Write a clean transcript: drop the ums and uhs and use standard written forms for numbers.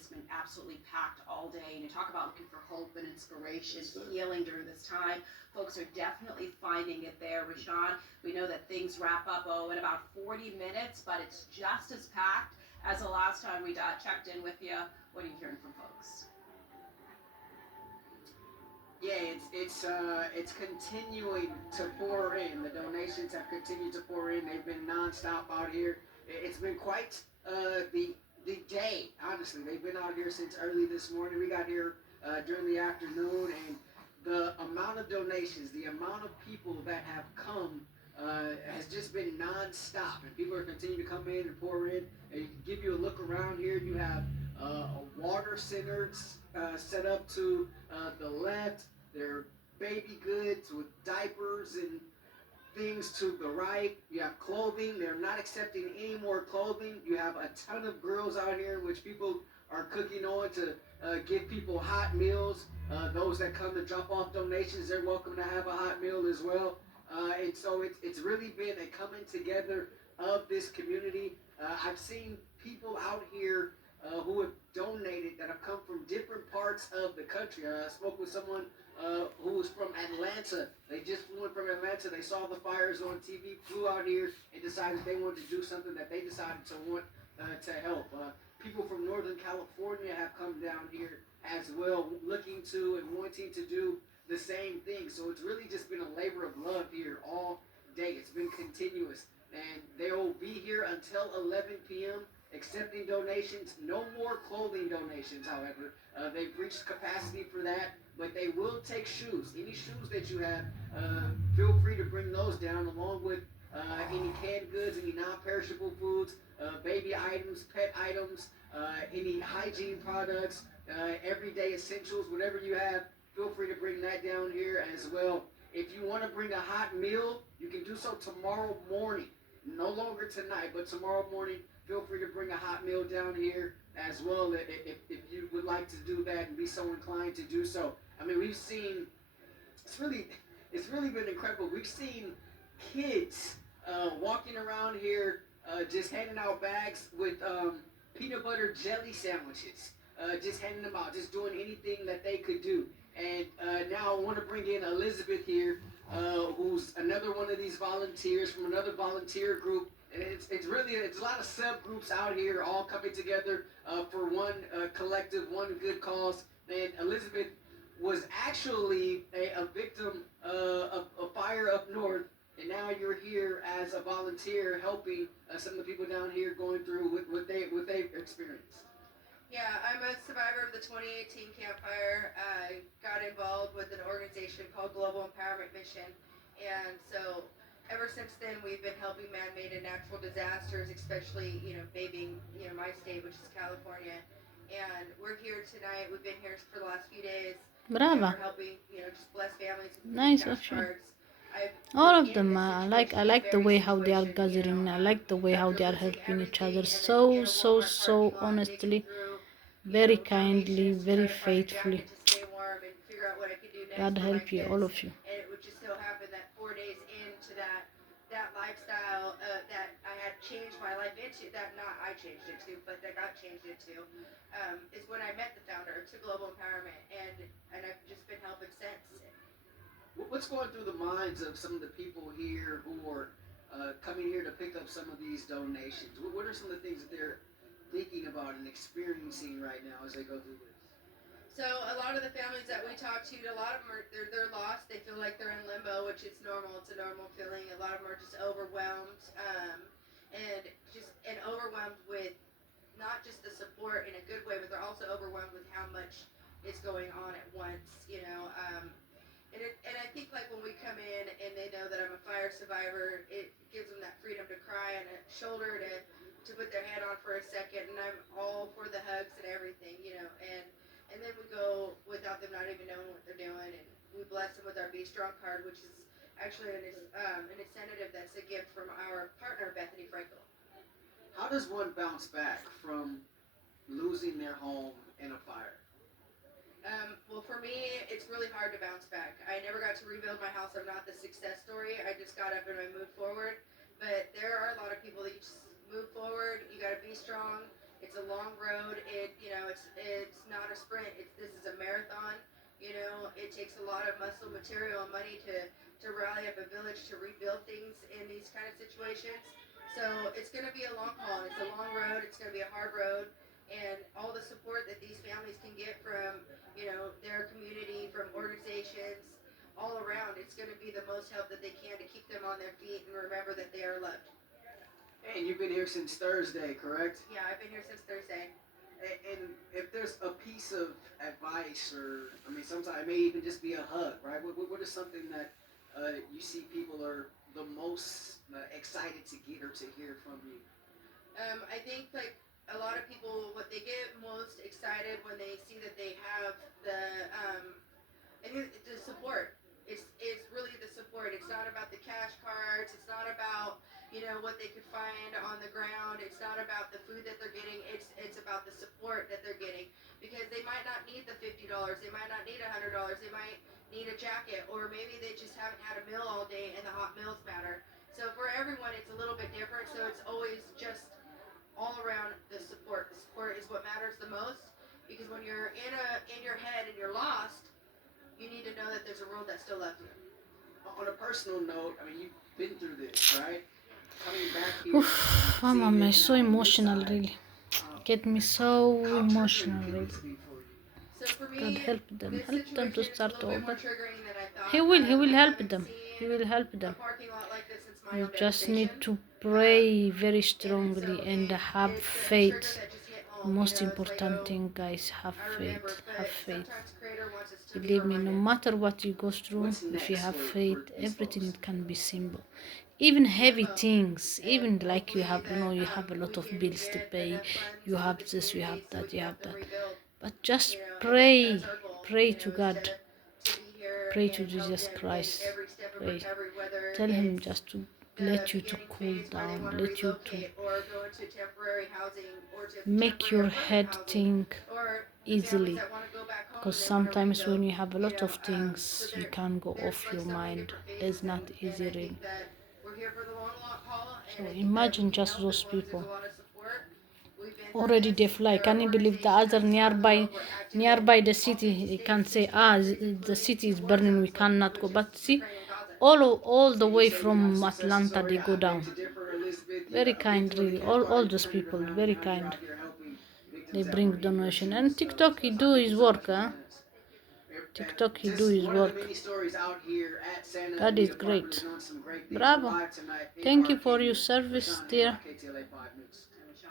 has been absolutely packed all day. And you talk about looking for hope and inspiration, healing during this time. Folks are definitely finding it there. Rashawn, we know that things wrap up, in about 40 minutes, but it's just as packed as the last time we checked in with you. What are you hearing from folks? Yeah, it's continuing to pour in. The donations have continued to pour in. They've been nonstop out here. It's been quite the day. Honestly, they've been out here since early this morning. We got here during the afternoon, and the amount of donations, the amount of people that have come has just been nonstop, and people are continuing to come in and pour in. And give you a look around here, you have a water center set up to the left. There are baby goods with diapers and things to the right. You have clothing. They're not accepting any more clothing. You have a ton of grills out here in which people are cooking on to give people hot meals. Those that come to drop off donations, they're welcome to have a hot meal as well. And so it's really been a coming together of this community. I've seen people out here who have donated that have come from different parts of the country. I spoke with someone who was from Atlanta. They just flew in from Atlanta. They saw the fires on TV, flew out here, and decided they wanted to do something that they decided to want to help. People from Northern California have come down here as well, looking to and wanting to do the same thing. So it's really just been a labor of love here all day. It's been continuous. And they will be here until 11 p.m. accepting donations. No more clothing donations, however. They've reached capacity for that, but they will take shoes. Any shoes that you have, feel free to bring those down, along with any canned goods, any non-perishable foods, baby items, pet items, any hygiene products, everyday essentials, whatever you have. Feel free to bring that down here as well. If you want to bring a hot meal, you can do so tomorrow morning. No longer tonight, but tomorrow morning. Feel free to bring a hot meal down here as well if you would like to do that and be so inclined to do so. I mean, we've seen it's really it's really been incredible. We've seen kids walking around here just handing out bags with peanut butter jelly sandwiches, just handing them out, just doing anything that they could do. And now I want to bring in Elizabeth here, who's another one of these volunteers from another volunteer group. And it's really it's a lot of subgroups out here all coming together for one collective, one good cause. And Elizabeth was actually a victim of a fire up north, and now you're here as a volunteer helping some of the people down here going through what they've experienced. Yeah, I'm a survivor of the 2018 Camp Fire. I got involved with an organization called Global Empowerment Mission, and so ever since then we've been helping man-made and natural disasters, especially babying my state, which is California. And we're here tonight. We've been here for the last few days. Brava. We're helping just bless families with Nice cash of you. cards. All I've of been them. in this I situation, like the very way how they are situation. gathering. I like the way how After they are losing helping each everything other. in So a Walmart so parking lot, digging honestly, through very kindly, donations, very trying to find a faithfully. jacket to stay warm and figure out what I could do next God for my help you, all kids. of you. And it would just so happen that 4 days into that lifestyle that I had changed my life into, that not I changed it to, but that God changed it to, is when I met the founder to Global Empowerment, and I've just been helping since. What's going through the minds of some of the people here who are coming here to pick up some of these donations? What are some of the things that they're thinking about and experiencing right now as they go through this? So a lot of the families that we talk to, a lot of them they're lost. They feel like they're in limbo, which is normal. It's a normal feeling. A lot of them are just overwhelmed, and overwhelmed with not just the support in a good way, but they're also overwhelmed with how much is going on at once. And I think like when we come in and they know that I'm a fire survivor, it gives them that freedom to cry and a shoulder to put their head on for a second, and I'm all for the hugs and everything. And then we go without them not even knowing what they're doing, and we bless them with our Be Strong card, which is actually an incentive that's a gift from our partner Bethany Frankel. How does one bounce back from losing their home in a fire? Well, for me, it's really hard to bounce back. I never got to rebuild my house. I'm not the success story. I just got up and I moved forward. But there are a lot of people that you just move forward. You got to be strong. It's a long road. not a sprint. This is a marathon. You know, it takes a lot of muscle, material, and money to rally up a village to rebuild things in these kind of situations. So it's going to be a long haul. It's a long road. It's going to be a hard road. And all the support that these families can get from, you know, their community, from organizations, all around, it's going to be the most help that they can to keep them on their feet and remember that they are loved. And you've been here since Thursday, correct? Yeah, I've been here since Thursday. And if there's a piece of advice, or I mean, sometimes it may even just be a hug, right? What is something that you see people are the most excited to get or to hear from you? I think like a lot of people, what they get most excited when they see that they have I think the support. It's really the support. It's not about the cash cards. It's not about, you know, what they could find on the ground. It's not about the food that they're getting. It's about the support that they're getting, because they might not need the $50. They might not need $100. They might need a jacket, or maybe they just haven't had a meal all day and the hot meals matter. So for everyone, it's a little bit different. So it's always just all around the support. The support is what matters the most, because when you're in your head and you're lost, you need to know that there's a world that still loves you. On a personal note, I mean, you've been through this, right? Coming back here, Oof, seeing Mama, this it's so now on this emotional, side, really. um, Get me so how emotional, triggering can really. this be for you? So for me, God, help them. this Help them to situation is a start little bit more over. triggering than I thought. He will I help haven't them. He seen will help a them. parking lot like this since my You own just need devastation. to pray very And so strongly and have it's a trigger faith. that just hit home. Most You know, it's like, important oh, thing, guys, have I remember, faith. but Have faith. sometimes Creator wants us to be Believe me, no reminded. matter what you go through, What's if you next have for faith, these everything folks? it can be simple. Even heavy Simple. things, And even like you hopefully have, you know, that you have a lot we of can bills to get pay. enough funds You into have the this, you have community so that, we you can have help them that. rebuild. But just You know, and pray, that's our goal. pray You to know, God, is to be here pray to and help Jesus them Christ. in every step of Pray. recovery, whether Tell him it's just to the let you to beginning cool phase where they down, want to let you to relocate or go into temporary housing or to make temporary your or permanent head housing, think or the easily. families that want to go back home Because and they want to sometimes when rebuild. you have a lot You know, of things, so you there, can go there's off like your so many mind. different phases, It's not and easy, I think really. that we're here for the long haul, So and I think that we imagine can just help those as long as people. there's a lot of support. We've been through Already they this. fly. There Can are you believe the organizations other around the nearby, world. We're active in nearby the all city? 50 You can states say, and countries, the including city is 2 war burning. We zones, like cannot go. which is But see, Ukraine and Gaza. all the And you way say you from have success Atlanta, story. they go I beg down. to differ, Elizabeth. Very I've been kind, through it really. in Camp All Fire. those You've done it people, around very now. You're kind. out here helping victims They out bring in your donation. shoes. And TikTok, he So do thank his you so much work, for huh? joining us. And TikTok, he do just his one of the work. many stories out here at Santa That is Anita Park. great. We're doing some great things. Bravo. We're live tonight in Thank you for Arcadia. your service, Rashawn dear. Haylock, KTLA 5 News.